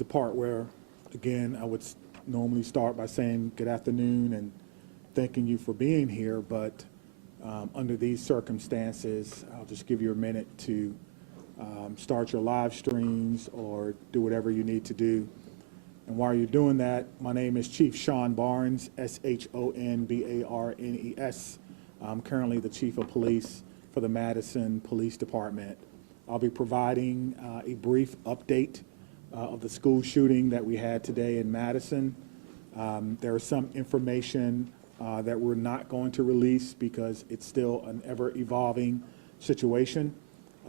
the part where, again, I would normally start by saying good afternoon and thanking you for being here, but under these circumstances, I'll just give you a minute to start your live streams or do whatever you need to do. And while you're doing that, my name is Chief Sean Barnes, S-H-O-N-B-A-R-N-E-S. I'm currently the Chief of Police for the Madison Police Department. I'll be providing a brief update of the school shooting that we had today in Madison. There is some information that we're not going to release because it's still an ever-evolving situation.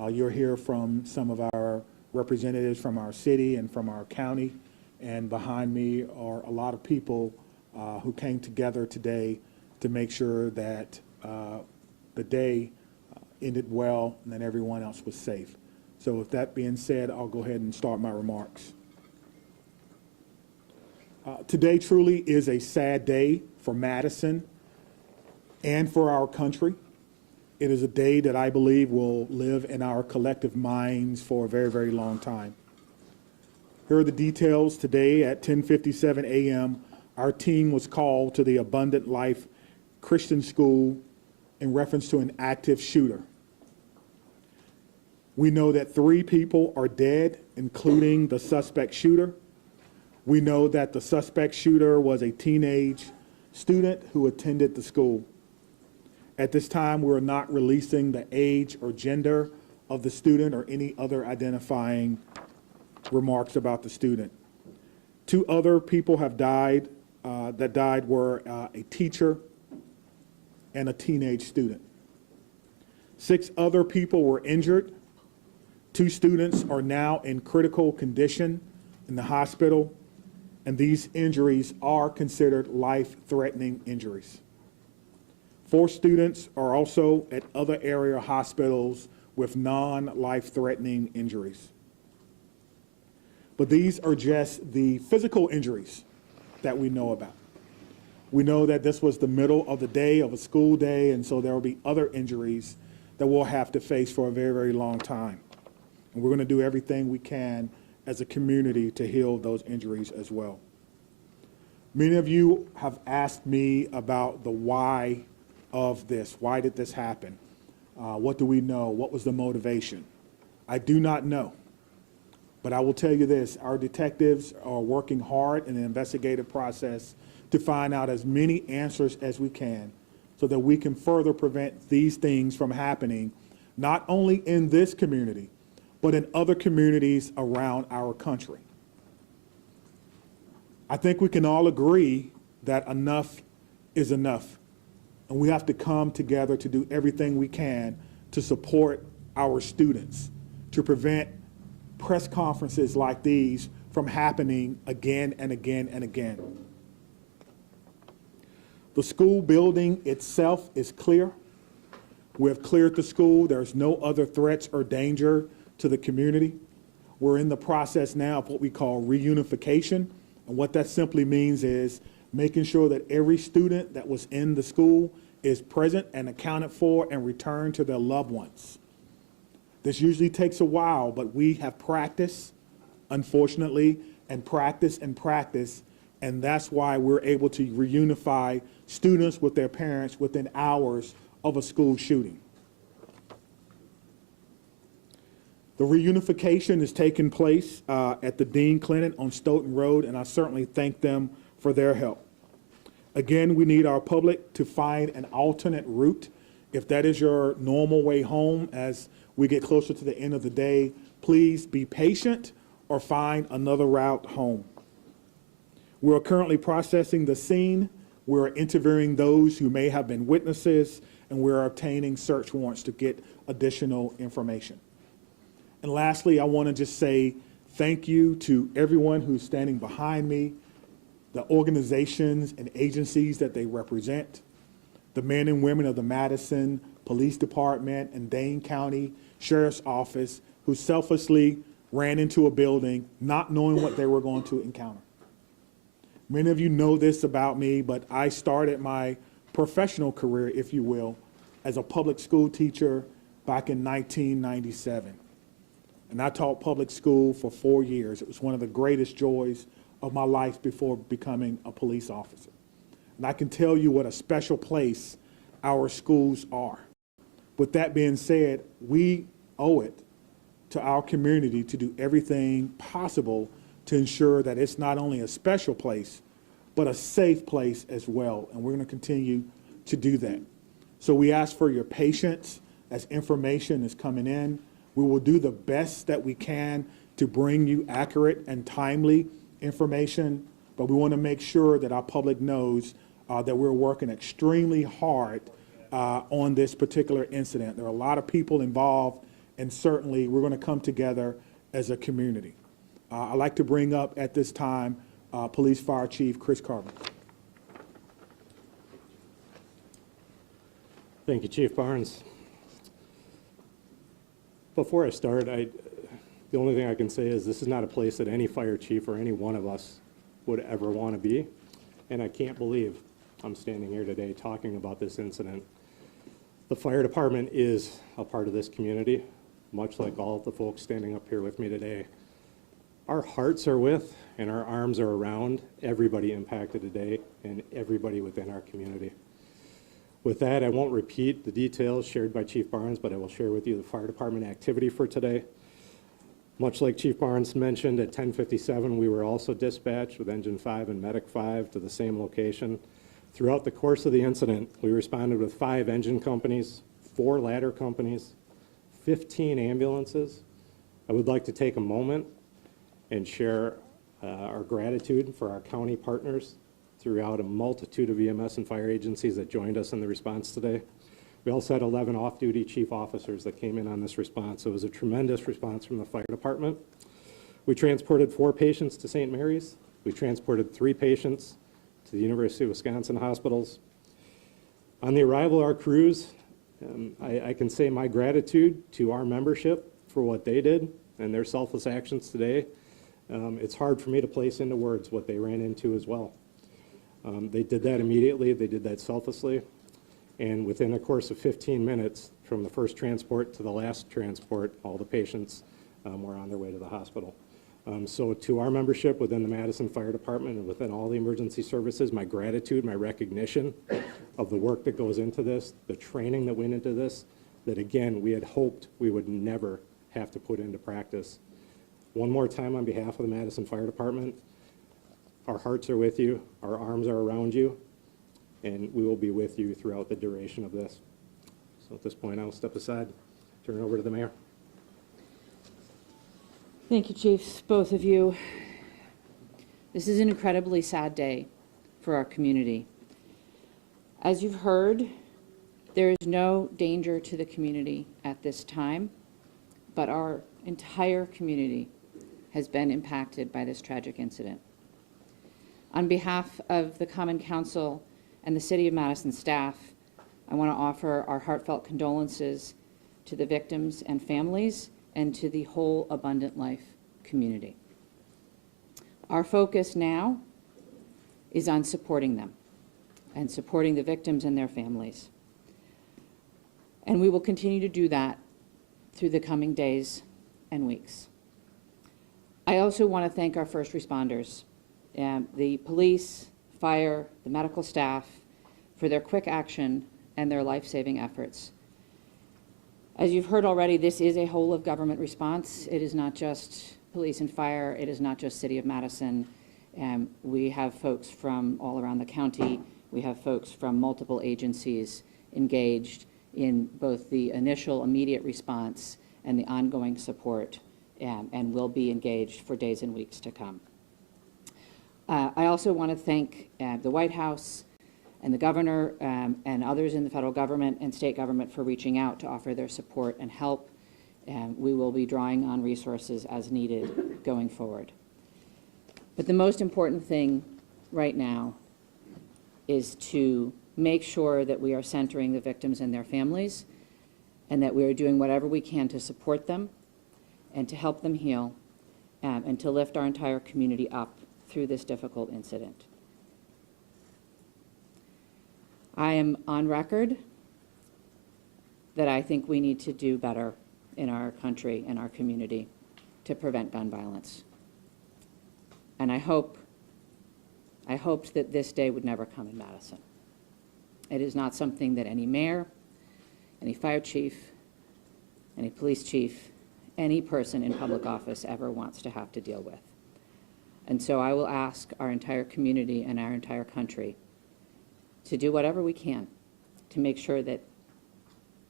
You'll hear from some of our representatives from our city and from our county, and behind me are a lot of people who came together today to make sure that the day ended well and that everyone else was safe. So with that being said, I'll go ahead and start my remarks. Today truly is a sad day for Madison and for our country. It is a day that I believe will live in our collective minds for a very, very long time. Here are the details. Today at 10:57 a.m., our team was called to the Abundant Life Christian School in reference to an active shooter. We know that 3 people are dead, including the suspect shooter. We know that the suspect shooter was a teenage student who attended the school. At this time, we're not releasing the age or gender of the student or any other identifying remarks about the student. 2 other people have died that died were a teacher and a teenage student. 6 other people were injured. 2 students are now in critical condition in the hospital, and these injuries are considered life-threatening injuries. 4 students are also at other area hospitals with non-life-threatening injuries. But these are just the physical injuries that we know about. We know that this was the middle of the day of a school day, and so there will be other injuries that we'll have to face for a very, very long time. And we're going to do everything we can as a community to heal those injuries as well. Many of you have asked me about the why of this. Why did this happen? What do we know? What was the motivation? I do not know. But I will tell you this, our detectives are working hard in the investigative process to find out as many answers as we can so that we can further prevent these things from happening, not only in this community, but in other communities around our country. I think we can all agree that enough is enough, and we have to come together to do everything we can to support our students, to prevent press conferences like these from happening again and again and again. The school building itself is clear. We have cleared the school. There's no other threats or danger to the community. We're in the process now of what we call reunification. And what that simply means is making sure that every student that was in the school is present and accounted for and returned to their loved ones. This usually takes a while, but we have practiced, unfortunately, and practice, and that's why we're able to reunify students with their parents within hours of a school shooting. The reunification is taking place at the Dean Clinic on Stoughton Road, and I certainly thank them for their help. Again, we need our public to find an alternate route. If that is your normal way home as we get closer to the end of the day, please be patient or find another route home. We're currently processing the scene. We're interviewing those who may have been witnesses, and we're obtaining search warrants to get additional information. And lastly, I want to just say thank you to everyone who's standing behind me, the organizations and agencies that they represent, the men and women of the Madison Police Department and Dane County Sheriff's Office who selflessly ran into a building not knowing what they were going to encounter. Many of you know this about me, but I started my professional career, if you will, as a public school teacher back in 1997. and I taught public school for 4 years. It was one of the greatest joys of my life before becoming a police officer. And I can tell you what a special place our schools are. With that being said, we owe it to our community to do everything possible to ensure that it's not only a special place, but a safe place as well. And we're going to continue to do that. So we ask for your patience as information is coming in. We will do the best that we can to bring you accurate and timely information, but we want to make sure that our public knows that we're working extremely hard on this particular incident. There are a lot of people involved, and certainly we're going to come together as a community. I'd like to bring up at this time Police Fire Chief Chris Carver. Thank you, Chief Barnes. Before I start, the only thing I can say is this is not a place that any fire chief or any one of us would ever want to be, and I can't believe I'm standing here today talking about this incident. The fire department is a part of this community, much like all of the folks standing up here with me today. Our hearts are with and our arms are around everybody impacted today and everybody within our community. With that, I won't repeat the details shared by Chief Barnes, but I will share with you the fire department activity for today. Much like Chief Barnes mentioned, at 10:57, we were also dispatched with Engine 5 and Medic 5 to the same location. Throughout the course of the incident, we responded with 5 engine companies, 4 ladder companies, 15 ambulances. I would like to take a moment and share our gratitude for our county partners throughout a multitude of EMS and fire agencies that joined us in the response today. We also had 11 off-duty chief officers that came in on this response, so it was a tremendous response from the fire department. We transported 4 patients to St. Mary's. We transported 3 patients to the University of Wisconsin hospitals. On the arrival of our crews, I can say my gratitude to our membership for what they did and their selfless actions today. It's hard for me to place into words what they ran into as well. They did that immediately, they did that selflessly, and within a course of 15 minutes, from the first transport to the last transport, all the patients were on their way to the hospital. So to our membership within the Madison Fire Department and within all the emergency services, my gratitude, my recognition of the work that goes into this, the training that went into this, that again, we had hoped we would never have to put into practice. One more time on behalf of the Madison Fire Department, our hearts are with you, our arms are around you, and we will be with you throughout the duration of this. So at this point, I'll step aside, turn it over to the mayor. Thank you, Chiefs, both of you. This is an incredibly sad day for our community. As you've heard, there is no danger to the community at this time, but our entire community has been impacted by this tragic incident. On behalf of the Common Council and the City of Madison staff, I want to offer our heartfelt condolences to the victims and families and to the whole Abundant Life community. Our focus now is on supporting them and supporting the victims and their families. And we will continue to do that through the coming days and weeks. I also want to thank our first responders, the police, fire, the medical staff, for their quick action and their life-saving efforts. As you've heard already, this is a whole of government response. It is not just police and fire. It is not just City of Madison. We have folks from all around the county. We have folks from multiple agencies engaged in both the initial immediate response and the ongoing support, and will be engaged for days and weeks to come. I also want to thank the White House and the governor and others in the federal government and state government for reaching out to offer their support and help. We will be drawing on resources as needed going forward. But the most important thing right now is to make sure that we are centering the victims and their families, and that we are doing whatever we can to support them and to help them heal, and to lift our entire community up through this difficult incident. I am on record that I think we need to do better in our country and our community to prevent gun violence. And I hoped that this day would never come in Madison. It is not something that any mayor, any fire chief, any police chief, any person in public office ever wants to have to deal with. And so I will ask our entire community and our entire country to do whatever we can to make sure that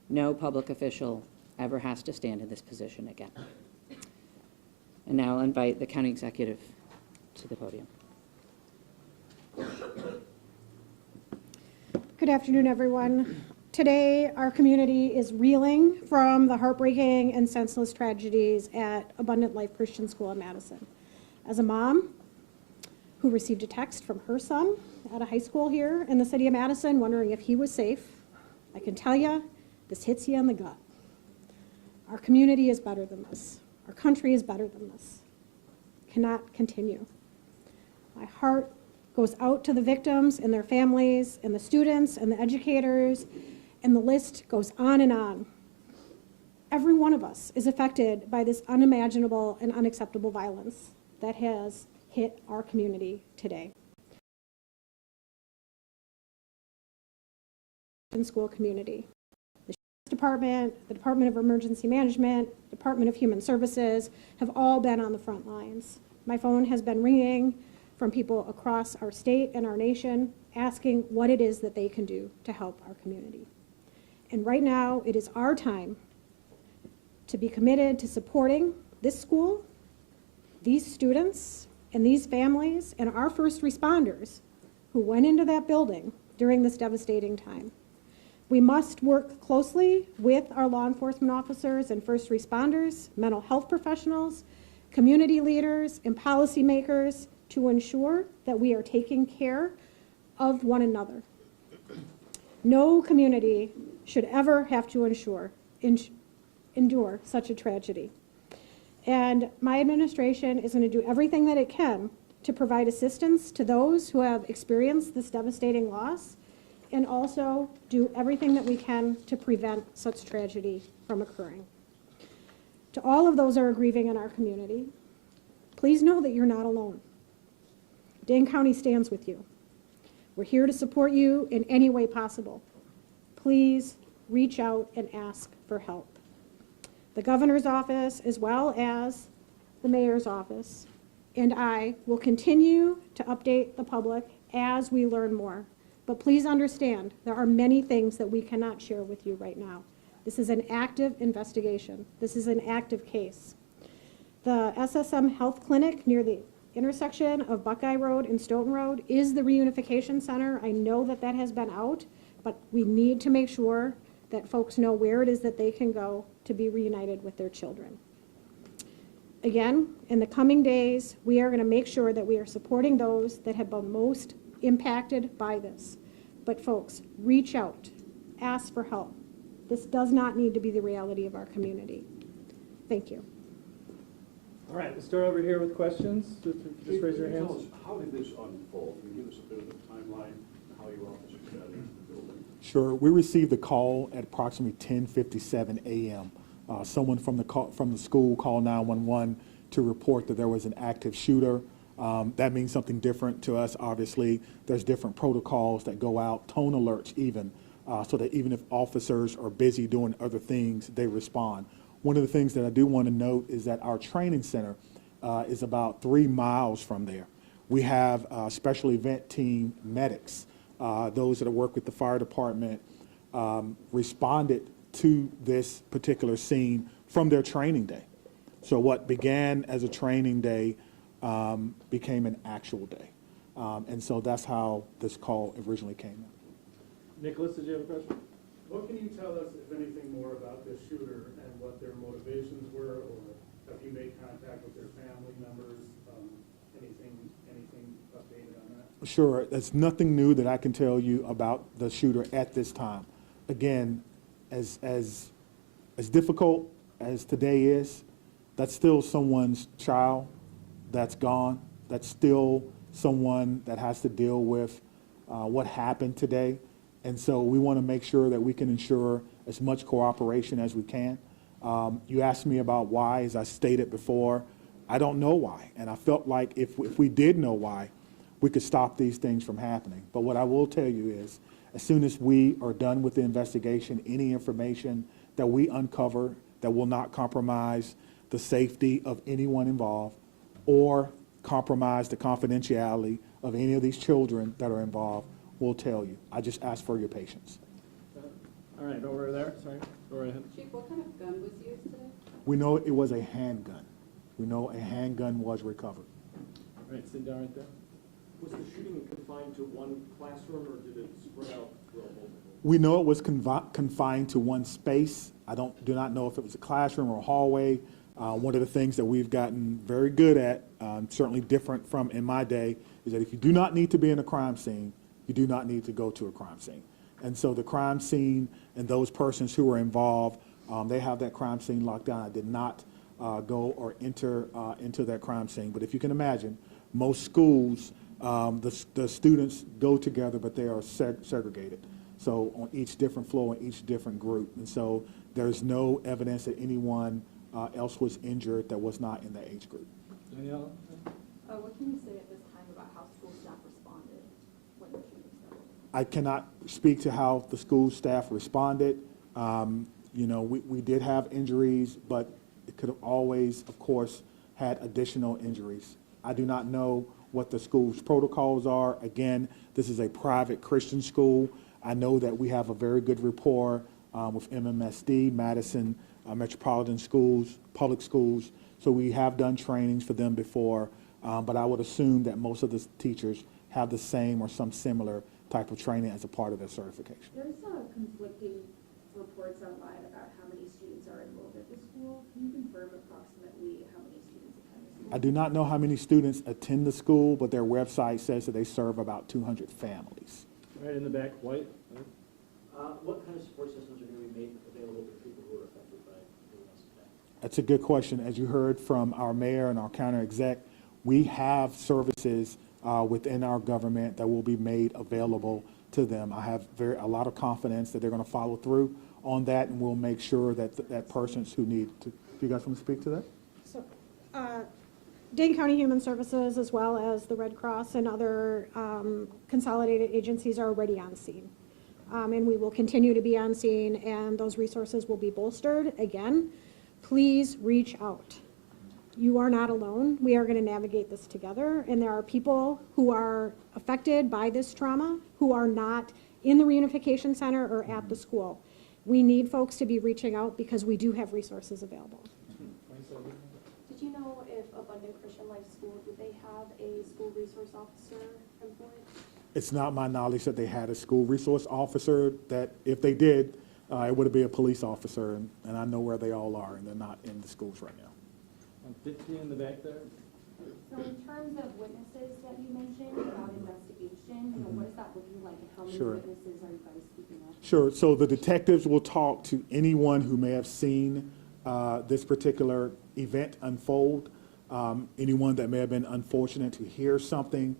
no public official ever has to stand in this position again. And now I'll invite the county executive to the podium. Good afternoon, everyone. Today, our community is reeling from the heartbreaking and senseless tragedies at Abundant Life Christian School in Madison. As a mom who received a text from her son at a high school here in the city of Madison wondering if he was safe, I can tell you, this hits you in the gut. Our community is better than this. Our country is better than this. Cannot continue. My heart goes out to the victims and their families and the students and the educators, and the list goes on and on. Every one of us is affected by this unimaginable and unacceptable violence that has hit our community today. School community. The Sheriff's Department, the Department of Emergency Management, Department of Human Services have all been on the front lines. My phone has been ringing from people across our state and our nation asking what it is that they can do to help our community. And right now, it is our time to be committed to supporting this school, these students, and these families, and our first responders who went into that building during this devastating time. We must work closely with our law enforcement officers and first responders, mental health professionals, community leaders, and policymakers to ensure that we are taking care of one another. No community should ever have to endure such a tragedy. And my administration is going to do everything that it can to provide assistance to those who have experienced this devastating loss, and also do everything that we can to prevent such tragedy from occurring. To all of those who are grieving in our community, please know that you're not alone. Dane County stands with you. We're here to support you in any way possible. Please reach out and ask for help. The governor's office, as well as the mayor's office, and I will continue to update the public as we learn more. But please understand, there are many things that we cannot share with you right now. This is an active investigation. This is an active case. The SSM Health Clinic near the intersection of Buckeye Road and Stoughton Road is the reunification center. I know that that has been out, but we need to make sure that folks know where it is that they can go to be reunited with their children. Again, in the coming days, we are going to make sure that we are supporting those that have been most impacted by this. But folks, reach out, ask for help. This does not need to be the reality of our community. Thank you. All right, we'll start over here with questions. Just raise your Can you hands. tell us, how did this unfold? Can you give us a bit of a timeline, how your officers got into the building? Sure. We received a call at approximately 10:57 a.m. Someone from the school called 911 to report that there was an active shooter. That means something different to us, obviously. There's different protocols that go out, tone alerts even, so that even if officers are busy doing other things, they respond. One of the things that I do want to note is that our training center is about 3 miles from there. We have special event team medics, those that work with the fire department, responded to this particular scene from their training day. So what began as a training day became an actual day. And so that's how this call originally came in. Nicholas, did you have a question? What can you tell us, if anything, more about this shooter and what their motivations were, or have you made contact with their family members? Anything updated on that? Sure, there's nothing new that I can tell you about the shooter at this time. Again, as difficult as today is, that's still someone's child that's gone. That's still someone that has to deal with what happened today. And so we want to make sure that we can ensure as much cooperation as we can. You asked me about why, as I stated before. I don't know why, and I felt like if we did know why, we could stop these things from happening. But what I will tell you is, as soon as we are done with the investigation, any information that we uncover that will not compromise the safety of anyone involved or compromise the confidentiality of any of these children that are involved, we'll tell you. I just ask for your patience. All right, over there, sorry, go right ahead. Chief, what kind of gun was used today? We know it was a handgun. We know a handgun was recovered. All right, sit down right there. Was the shooting confined to one classroom, or did it spread out throughout multiple? We know it was confined to one space. I do not know if it was a classroom or a hallway. One of the things that we've gotten very good at, certainly different from in my day, is that if you do not need to be in a crime scene, you do not need to go to a crime scene. And so the crime scene and those persons who were involved, they have that crime scene locked down. I did not go or enter into that crime scene. But if you can imagine, most schools, the students go together, but they are segregated. So on each different floor, in each different group. And so there's no evidence that anyone else was injured that was not in the age group. Danielle? What can you say at this time about how school staff responded when the shooting started? I cannot speak to how the school staff responded. You know, we did have injuries, but it could have always, of course, had additional injuries. I do not know what the school's protocols are. Again, this is a private Christian school. I know that we have a very good rapport with MMSD, Madison Metropolitan Schools, public schools. So we have done trainings for them before, but I would assume that most of the teachers have the same or some similar type of training as a part of their certification. There's conflicting reports online about how many students are enrolled at the school. Can you confirm approximately how many students attend the school? I do not know how many students attend the school, but their website says that they serve about 200 families. Right in the back, White. What kind of support systems are going to be made available to people who are affected by this attack? That's a good question. As you heard from our mayor and our county exec, we have services within our government that will be made available to them. I have a lot of confidence that they're going to follow through on that, and we'll make sure that that persons who need to. Do you guys want to speak to that? So, Dane County Human Services, as well as the Red Cross and other consolidated agencies, are already on scene. And we will continue to be on scene, and those resources will be bolstered. Again, please reach out. You are not alone. We are going to navigate this together, and there are people who are affected by this trauma who are not in the reunification center or at the school. We need folks to be reaching out because we do have resources available. Did you know if Abundant Christian Life School, did they have a school resource officer employed? It's not my knowledge that they had a school resource officer. That if they did, it would be a police officer, and I know where they all are, and they're not in the schools right now. 50 in the back there. So in terms of witnesses that you mentioned about investigation, what is that looking like, and how many Sure. witnesses are you guys speaking of? Sure. So the detectives will talk to anyone who may have seen this particular event unfold, anyone that may have been unfortunate to hear something.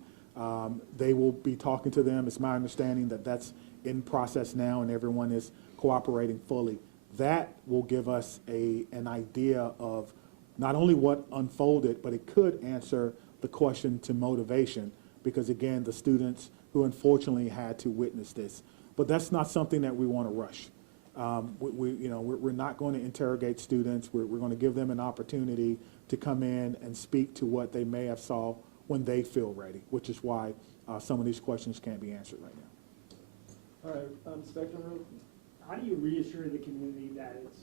They will be talking to them. It's my understanding that that's in process now, and everyone is cooperating fully. That will give us an idea of not only what unfolded, but it could answer the question to motivation, because again, the students who unfortunately had to witness this. But that's not something that we want to rush. We're not going to interrogate students. We're going to give them an opportunity to come in and speak to what they may have saw when they feel ready, which is why some of these questions can't be answered right now. All right, Spectrum Room. How do you reassure the community that it's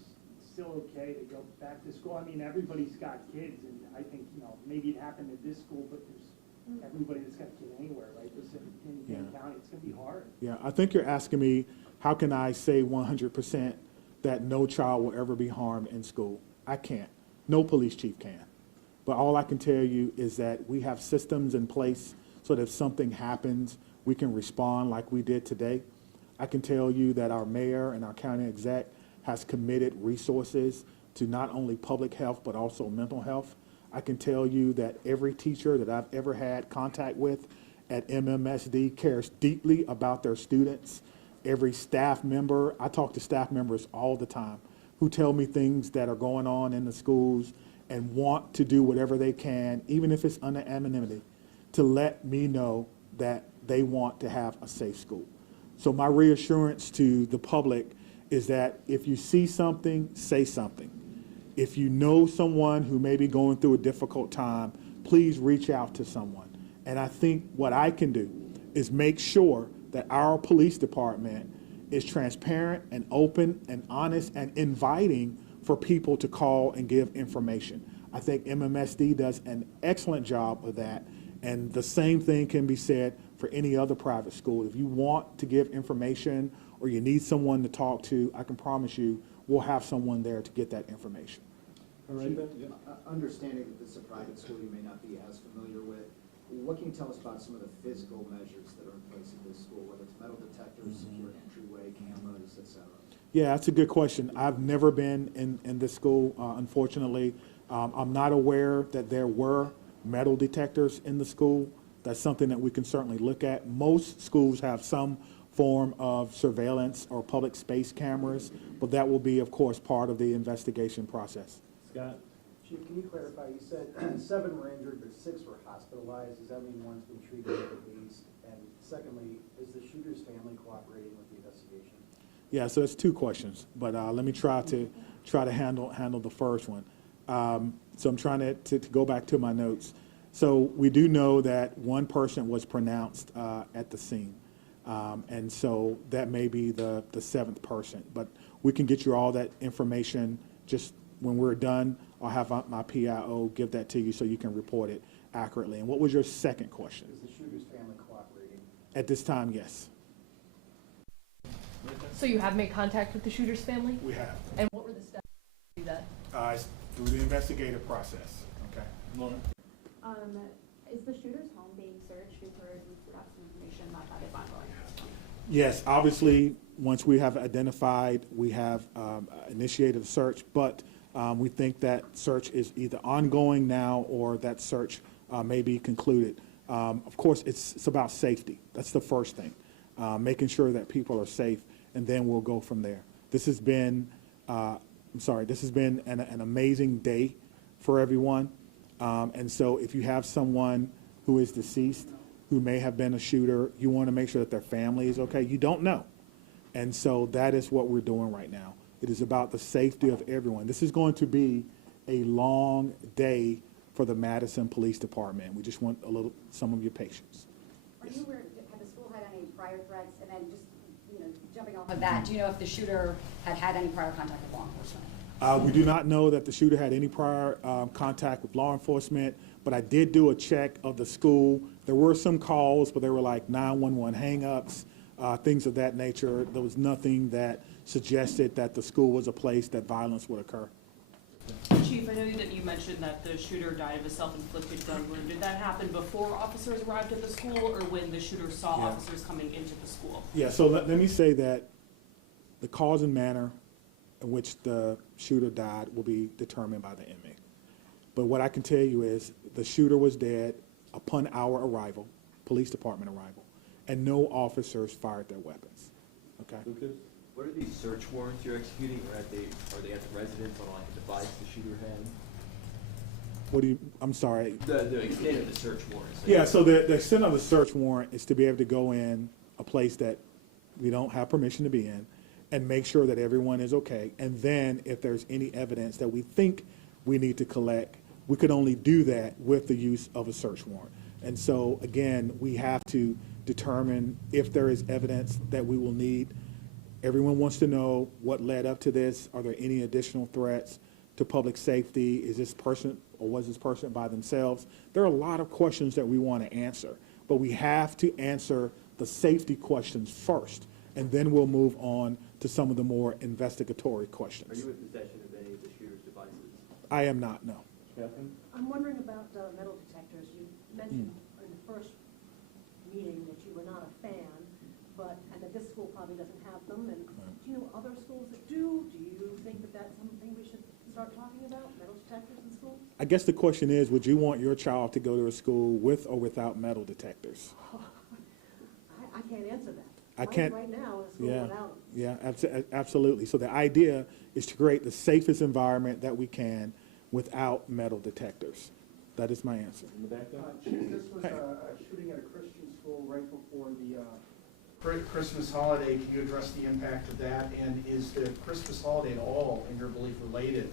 still okay to go back to school? I mean, everybody's got kids, and I think, maybe it happened at this school, but there's everybody that's got a kid anywhere, right? Just in Dane County, it's gonna be hard. Yeah, I think you're asking me, how can I say 100% that no child will ever be harmed in school? I can't. No police chief can. But all I can tell you is that we have systems in place so that if something happens, we can respond like we did today. I can tell you that our mayor and our county exec has committed resources to not only public health, but also mental health. I can tell you that every teacher that I've ever had contact with at MMSD cares deeply about their students. Every staff member, I talk to staff members all the time, who tell me things that are going on in the schools and want to do whatever they can, even if it's under anonymity, to let me know that they want to have a safe school. So my reassurance to the public is that if you see something, say something. If you know someone who may be going through a difficult time, please reach out to someone. And I think what I can do is make sure that our police department is transparent and open and honest and inviting for people to call and give information. I think MMSD does an excellent job of that, and the same thing can be said for any other private school. If you want to give information or you need someone to talk to, I can promise you we'll have someone there to get that information. All right, then. Understanding that this is a private school you may not be as familiar with, what can you tell us about some of the physical measures that are in place in this school, whether it's metal detectors, secure entryway, cameras, et cetera? Yeah, that's a good question. I've never been in this school, unfortunately. I'm not aware that there were metal detectors in the school. That's something that we can certainly look at. Most schools have some form of surveillance or public space cameras, but that will be, of course, part of the investigation process. Scott? Chief, can you clarify, you said 7 were injured, but 6 were hospitalized. Does that mean one's been treated at least? And secondly, is the shooter's family cooperating with the investigation? Yeah, so it's 2 questions, but let me try to handle the first one. So I'm trying to go back to my notes. So we do know that 1 person was pronounced at the scene, and so that may be the 7th person. But we can get you all that information. Just when we're done, I'll have my PIO give that to you so you can report it accurately. And what was your second question? Is the shooter's family cooperating? At this time, yes. So you have made contact with the shooter's family? We have. And what were the steps to do that? It's through the investigative process. Okay. Is the shooter's home being searched? We've heard, we've got some information about that if ongoing. Yes, obviously, once we have identified, we have initiated a search, but we think that search is either ongoing now or that search may be concluded. Of course, it's about safety. That's the first thing, making sure that people are safe, and then we'll go from there. This has been, this has been an amazing day for everyone. And so if you have someone who is deceased, who may have been a shooter, you want to make sure that their family is okay. You don't know. And so that is what we're doing right now. It is about the safety of everyone. This is going to be a long day for the Madison Police Department. We just want some of your patience. Are you aware, had the school had any prior threats? And then just, jumping off of that, do you know if the shooter had any prior contact with law enforcement? We do not know that the shooter had any prior contact with law enforcement, but I did do a check of the school. There were some calls, but they were like 911 hang-ups, things of that nature. There was nothing that suggested that the school was a place that violence would occur. Chief, I know that you mentioned that the shooter died of a self-inflicted gun wound. Did that happen before officers arrived at the school or when the shooter saw officers coming into the school? Yeah, so let me say that the cause and manner in which the shooter died will be determined by the inmate. But what I can tell you is the shooter was dead upon our arrival, police department arrival, and no officers fired their weapons. Okay? Lucas? What are these search warrants you're executing, or are they at the residence on like a device the shooter had? What do you, I'm sorry. The extent of the search warrants. Yeah, so the extent of the search warrant is to be able to go in a place that we don't have permission to be in and make sure that everyone is okay. And then if there's any evidence that we think we need to collect, we could only do that with the use of a search warrant. And so, again, we have to determine if there is evidence that we will need. Everyone wants to know what led up to this. Are there any additional threats to public safety? Is this person or was this person by themselves? There are a lot of questions that we want to answer, but we have to answer the safety questions first, and then we'll move on to some of the more investigatory questions. Are you in possession of any of the shooter's devices? I am not, no. Catherine? I'm wondering about metal detectors. You mentioned in the first meeting that you were not a fan, and that this school probably doesn't have them. And do you know other schools that do? Do you think that that's something we should start talking about, metal detectors in schools? I guess the question is, would you want your child to go to a school with or without metal detectors? I can't answer that. I can't. Right now, in a school Yeah, without them. yeah, absolutely. So the idea is to create the safest environment that we can without metal detectors. That is my answer. Chief, this was a shooting at a Christian school right before the Christmas holiday. Can you address the impact of that? And is the Christmas holiday at all, in your belief, related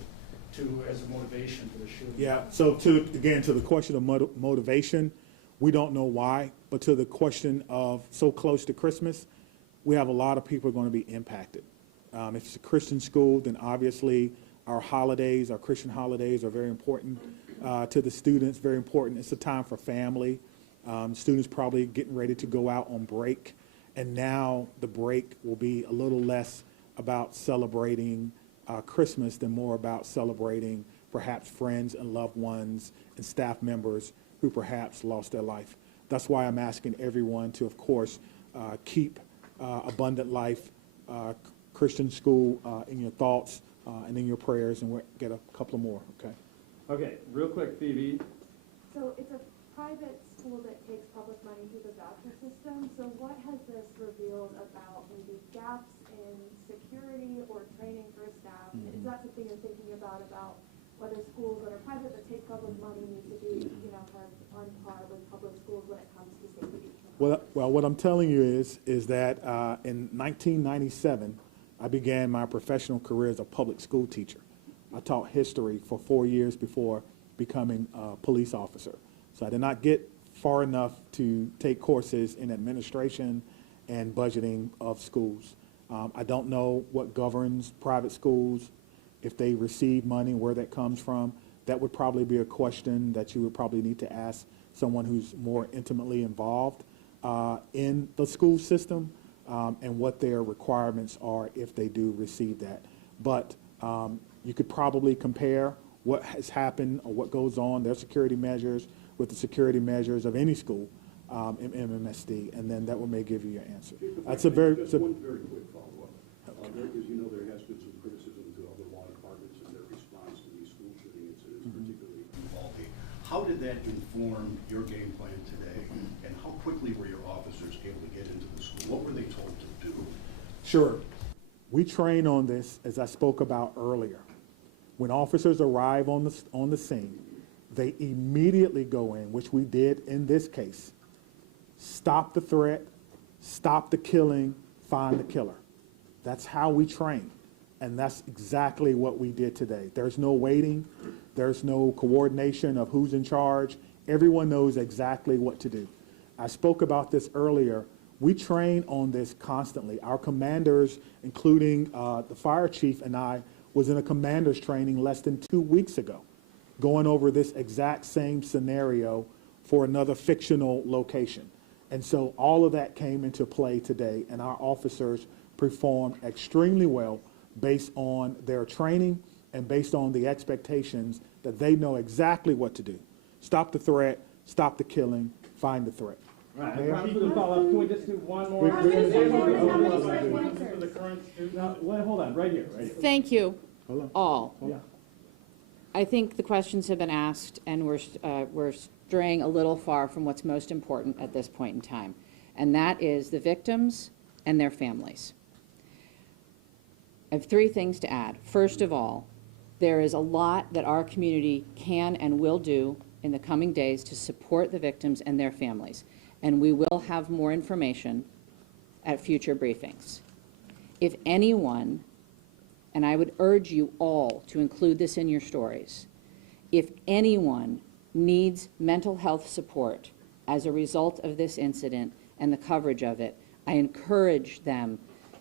to as a motivation for the shooting? Yeah, so to the question of motivation, we don't know why, but to the question of so close to Christmas, we have a lot of people going to be impacted. If it's a Christian school, then obviously our holidays, our Christian holidays are very important to the students, very important. It's a time for family. Students probably getting ready to go out on break, and now the break will be a little less about celebrating Christmas than more about celebrating perhaps friends and loved ones and staff members who perhaps lost their life. That's why I'm asking everyone to, of course, keep Abundant Life Christian School in your thoughts and in your prayers, and we'll get a couple more, okay? Okay, real quick, Phoebe. So it's a private school that takes public money through the voucher system. So what has this revealed about maybe gaps in security or training for staff? Is that something you're thinking about whether schools that are private that take public money need to be, kind of on par with public schools when it comes to safety? Well, what I'm telling you is that in 1997, I began my professional career as a public school teacher. I taught history for 4 years before becoming a police officer. So I did not get far enough to take courses in administration and budgeting of schools. I don't know what governs private schools, if they receive money, where that comes from. That would probably be a question that you would probably need to ask someone who's more intimately involved in the school system and what their requirements are if they do receive that. But you could probably compare what has happened or what goes on, their security measures, with the security measures of any school in MMSD, and then that may give you your answer. That's a very... Just one very quick follow-up. Because there has been some criticism to other law departments in their response to these school shooting incidents, particularly Uvalde. How did that inform your game plan today, and how quickly were your officers able to get into the school? What were they told to do? Sure. We train on this, as I spoke about earlier. When officers arrive on the scene, they immediately go in, which we did in this case. Stop the threat, stop the killing, find the killer. That's how we train, and that's exactly what we did today. There's no waiting, there's no coordination of who's in charge. Everyone knows exactly what to do. I spoke about this earlier. We train on this constantly. Our commanders, including the fire chief and I, was in a commander's training less than 2 weeks ago, going over this exact same scenario for another fictional location. And so all of that came into play today, and our officers performed extremely well based on their training and based on the expectations that they know exactly what to do. Stop the threat, stop the killing, find the threat. All right, I promise to follow up. Can we just do one more? We're gonna do No, wait, hold on, right here, right here. Thank you, all. Yeah. I think the questions have been asked, and we're straying a little far from what's most important at this point in time, and that is the victims and their families. I have 3 things to add. First of all, there is a lot that our community can and will do in the coming days to support the victims and their families, and we will have more information at future briefings. If anyone, and I would urge you all to include this in your stories, if anyone needs mental health support as a result of this incident and the coverage of it, I encourage them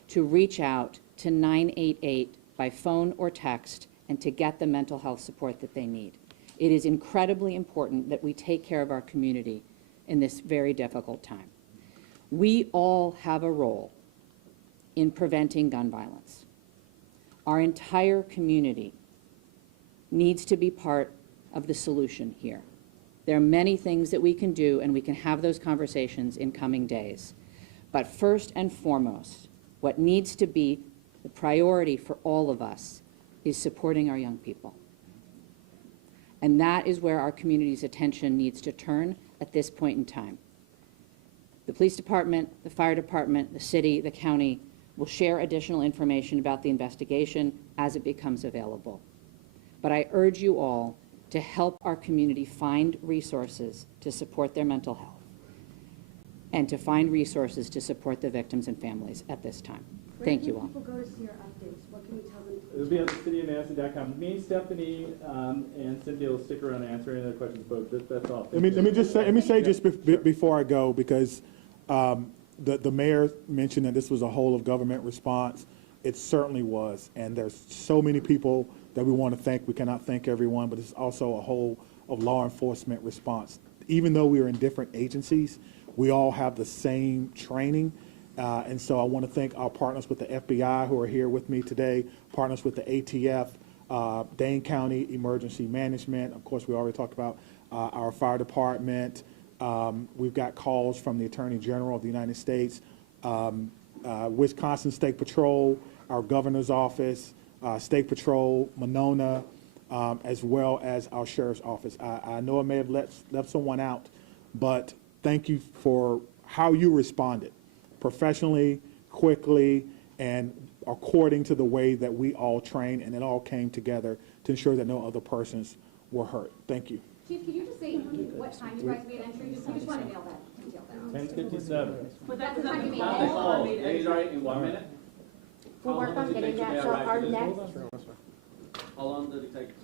to reach out to 988 by phone or text and to get the mental health support that they need. It is incredibly important that we take care of our community in this very difficult time. We all have a role in preventing gun violence. Our entire community needs to be part of the solution here. There are many things that we can do, and we can have those conversations in coming days. But first and foremost, what needs to be the priority for all of us is supporting our young people. And that is where our community's attention needs to turn at this point in time. The police department, the fire department, the city, the county will share additional information about the investigation as it becomes available. But I urge you all to help our community find resources to support their mental health and to find resources to support the victims and families at this time. Thank you all. Where can people go to see your updates? What can you tell them? It'll be on cityofmadison.com. Me, Stephanie, and Cynthia will stick around and answer any other questions, but that's all. Let me say just before I go, because the mayor mentioned that this was a whole of government response. It certainly was, and there's so many people that we want to thank. We cannot thank everyone, but it's also a whole of law enforcement response. Even though we are in different agencies, we all have the same training. And so I want to thank our partners with the FBI who are here with me today, partners with the ATF, Dane County Emergency Management. Of course, we already talked about our fire department. We've got calls from the Attorney General of the United States, Wisconsin State Patrol, our governor's office, State Patrol, Monona, as well as our sheriff's office. I know I may have left someone out, but thank you for how you responded, professionally, quickly, and according to the way that we all trained, and it all came together to ensure that no other persons were hurt. Thank you. Chief, could you just say what time you guys made entry? We just want to nail that detail down. 10:57. But That's the time you made Oh, entry. he's right in 1 minute? We'll work on getting that, so our next, How long did it take to